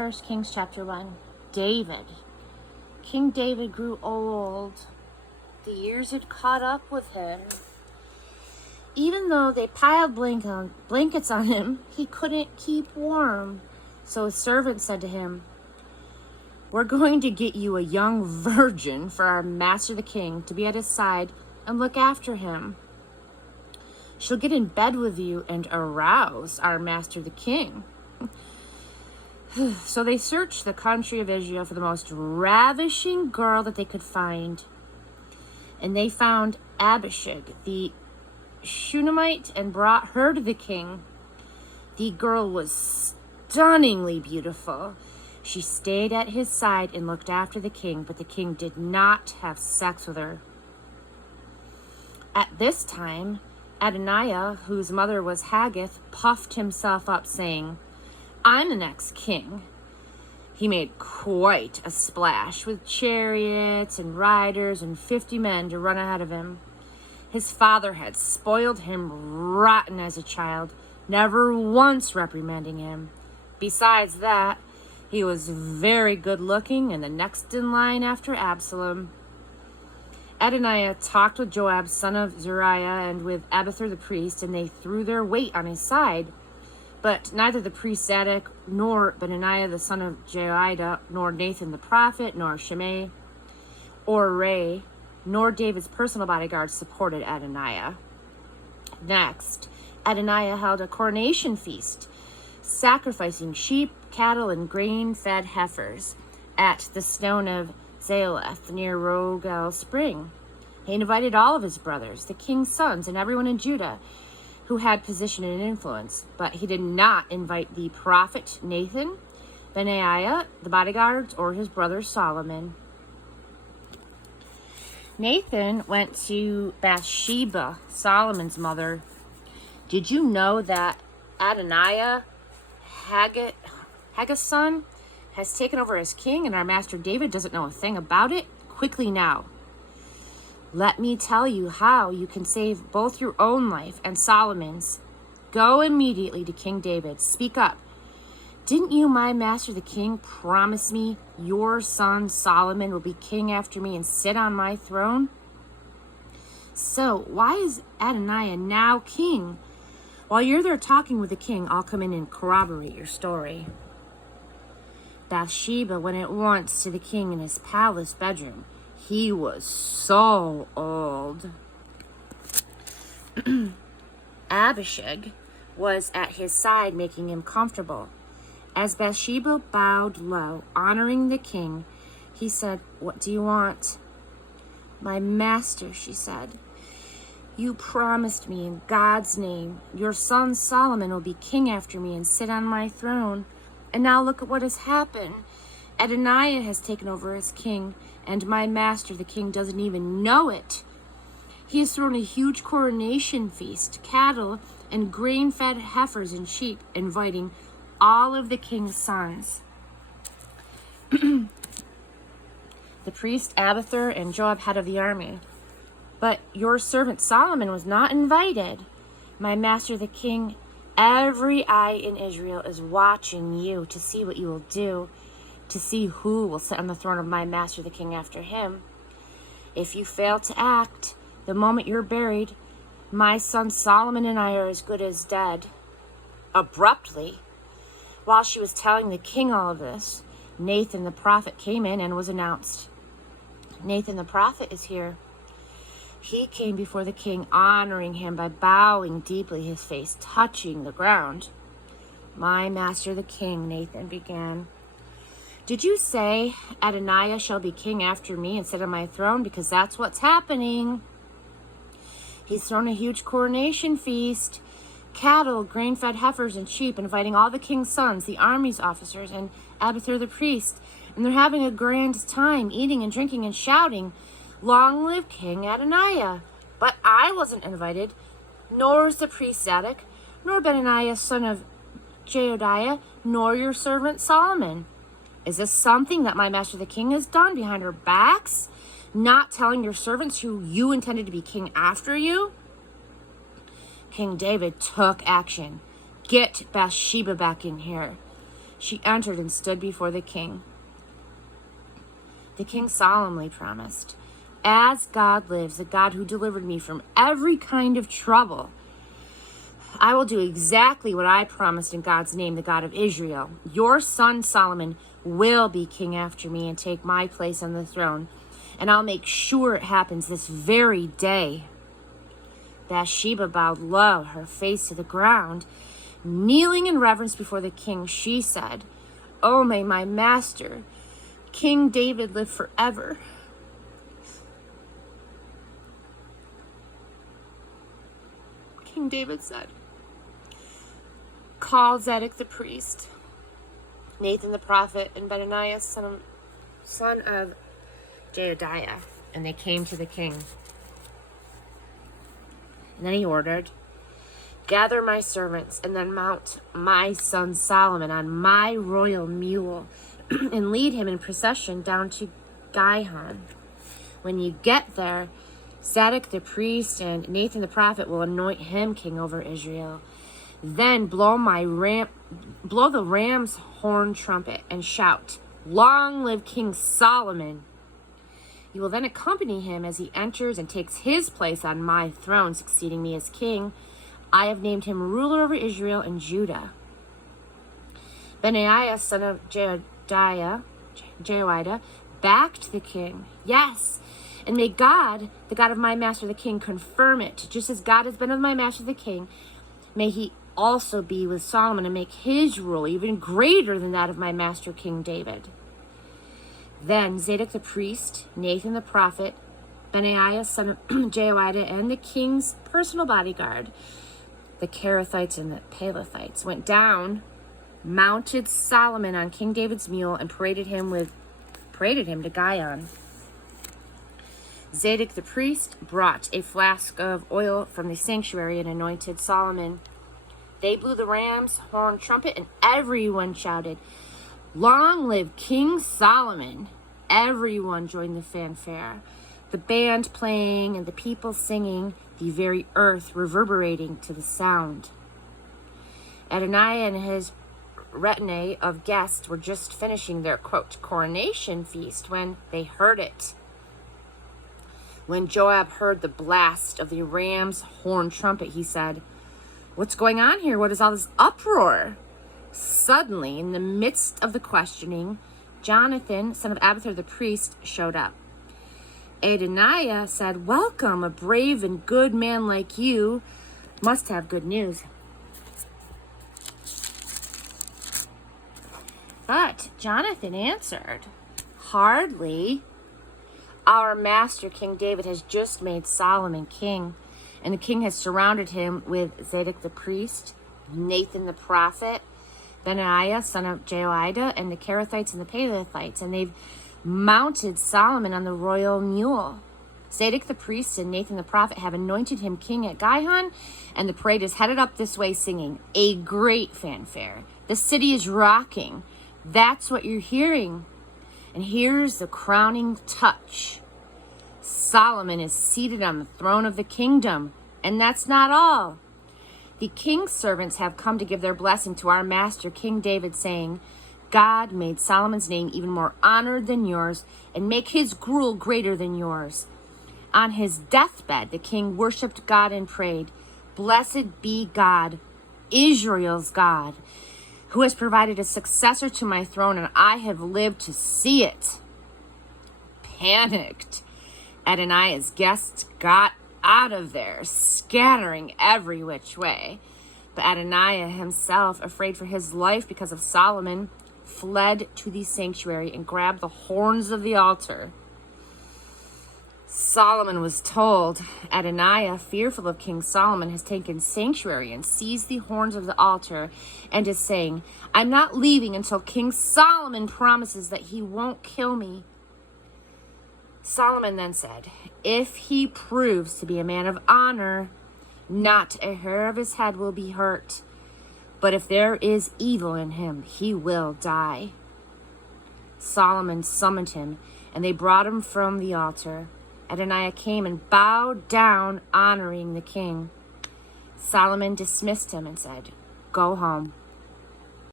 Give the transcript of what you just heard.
1 Kings chapter 1. David. King David grew old. The years had caught up with him. Even though they piled blankets on him, he couldn't keep warm. So his servant said to him, "We're going to get you a young virgin for our master the king to be at his side and look after him. She'll get in bed with you and arouse our master the king." So they searched the country of Israel for the most ravishing girl that they could find. And they found Abishag, the Shunammite, and brought her to the king. The girl was stunningly beautiful. She stayed at his side and looked after the king, but the king did not have sex with her. At this time, Adoniah, whose mother was Haggith, puffed himself up, saying, "I'm the next king." He made quite a splash with chariots and riders and 50 men to run ahead of him. His father had spoiled him rotten as a child, never once reprimanding him. Besides that, he was very good looking and the next in line after Absalom. Adoniah talked with Joab, son of Zeruiah, and with Abiathar the priest, and they threw their weight on his side. But neither the priest Zadok, nor Benaiah the son of Jehoiada, nor Nathan the prophet, nor Shimei, or Ray, nor David's personal bodyguards supported Adoniah. Next, Adoniah held a coronation feast, sacrificing sheep, cattle, and grain-fed heifers at the stone of Zaaleth near Rogel Spring. He invited all of his brothers, the king's sons, and everyone in Judah who had position and influence, but he did not invite the prophet Nathan, Benaiah, the bodyguards, or his brother Solomon. Nathan went to Bathsheba, Solomon's mother. "Did you know that Adoniah, Haggith's son, has taken over as king, and our master David doesn't know a thing about it? Quickly now, let me tell you how you can save both your own life and Solomon's. Go immediately to King David. Speak up. Didn't you, my master the king, promise me your son Solomon will be king after me and sit on my throne? So why is Adoniah now king? While you're there talking with the king, I'll come in and corroborate your story." Bathsheba went at once to the king in his palace bedroom. He was so old. Abishag was at his side, making him comfortable. As Bathsheba bowed low, honoring the king, he said, "What do you want?" "My master," she said, "you promised me in God's name your son Solomon will be king after me and sit on my throne. And now look at what has happened. Adoniah has taken over as king, and my master the king doesn't even know it. He has thrown a huge coronation feast, cattle and grain-fed heifers and sheep, inviting all of the king's sons. The priest Abiathar and Joab, head of the army. But your servant Solomon was not invited. My master the king, every eye in Israel is watching you to see what you will do, to see who will sit on the throne of my master the king after him. If you fail to act, the moment you're buried, my son Solomon and I are as good as dead." Abruptly, while she was telling the king all of this, Nathan the prophet came in and was announced. "Nathan the prophet is here." He came before the king, honoring him by bowing deeply, his face touching the ground. "My master the king," Nathan began, "did you say Adoniah shall be king after me and sit on my throne? Because that's what's happening. He's thrown a huge coronation feast, cattle, grain-fed heifers, and sheep, inviting all the king's sons, the army's officers, and Abiathar the priest. And they're having a grand time, eating and drinking and shouting, 'Long live King Adoniah!' But I wasn't invited, nor is the priest Zadok, nor Benaiah son of Jehoiada, nor your servant Solomon. Is this something that my master the king has done behind our backs, not telling your servants who you intended to be king after you?" King David took action. "Get Bathsheba back in here. she entered and stood before the king. The king solemnly promised, "As God lives, the God who delivered me from every kind of trouble, I will do exactly what I promised in God's name, the God of Israel. Your son Solomon will be king after me and take my place on the throne, and I'll make sure it happens this very day." Bathsheba bowed low, her face to the ground. Kneeling in reverence before the king, she said, "Oh, may my master, King David, live forever." King David said, "Call Zadok the priest, Nathan the prophet, and Benaiah son of Jehoiada." And they came to the king. And then he ordered, "Gather my servants and then mount my son Solomon on my royal mule and lead him in procession down to Gihon. When you get there, Zadok the priest and Nathan the prophet will anoint him king over Israel. Then blow the ram's horn trumpet and shout, 'Long live King Solomon!' You will then accompany him as he enters and takes his place on my throne, succeeding me as king. I have named him ruler over Israel and Judah." Benaiah, son of Jehoiada, backed the king. "Yes, and may God, the God of my master the king, confirm it. Just as God has been with my master the king, may he also be with Solomon and make his rule even greater than that of my master King David." Then Zadok the priest, Nathan the prophet, Benaiah, son of Jehoiada, and the king's personal bodyguard, the Kerethites and the Pelethites, went down, mounted Solomon on King David's mule, and paraded him to Gihon. Zadok the priest brought a flask of oil from the sanctuary and anointed Solomon. They blew the ram's horn trumpet, and everyone shouted, "Long live King Solomon!" Everyone joined the fanfare, the band playing and the people singing, the very earth reverberating to the sound. Adoniah and his retinue of guests were just finishing their, quote, coronation feast when they heard it. When Joab heard the blast of the ram's horn trumpet, he said, "What's going on here? What is all this uproar?" Suddenly, in the midst of the questioning, Jonathan, son of Abiathar the priest, showed up. Adoniah said, "Welcome, a brave and good man like you must have good news." But Jonathan answered, "Hardly. Our master King David has just made Solomon king, and the king has surrounded him with Zadok the priest, Nathan the prophet, Benaiah, son of Jehoiada, and the Kerethites and the Pelethites, and they've mounted Solomon on the royal mule. Zadok the priest and Nathan the prophet have anointed him king at Gihon, and the parade is headed up this way singing a great fanfare. The city is rocking. That's what you're hearing. And here's the crowning touch. Solomon is seated on the throne of the kingdom, and that's not all. The king's servants have come to give their blessing to our master, King David, saying, 'God made Solomon's name even more honored than yours and make his rule greater than yours.' On his deathbed, the king worshipped God and prayed, 'Blessed be God, Israel's God, who has provided a successor to my throne, and I have lived to see it.'" Panicked, Adoniah's guests got out of there, scattering every which way. But Adoniah himself, afraid for his life because of Solomon, fled to the sanctuary and grabbed the horns of the altar. Solomon was told, "Adoniah, fearful of King Solomon, has taken sanctuary and seized the horns of the altar and is saying, 'I'm not leaving until King Solomon promises that he won't kill me.'" Solomon then said, "If he proves to be a man of honor, not a hair of his head will be hurt. But if there is evil in him, he will die." Solomon summoned him, and they brought him from the altar. Adoniah came and bowed down, honoring the king. Solomon dismissed him and said, "Go home."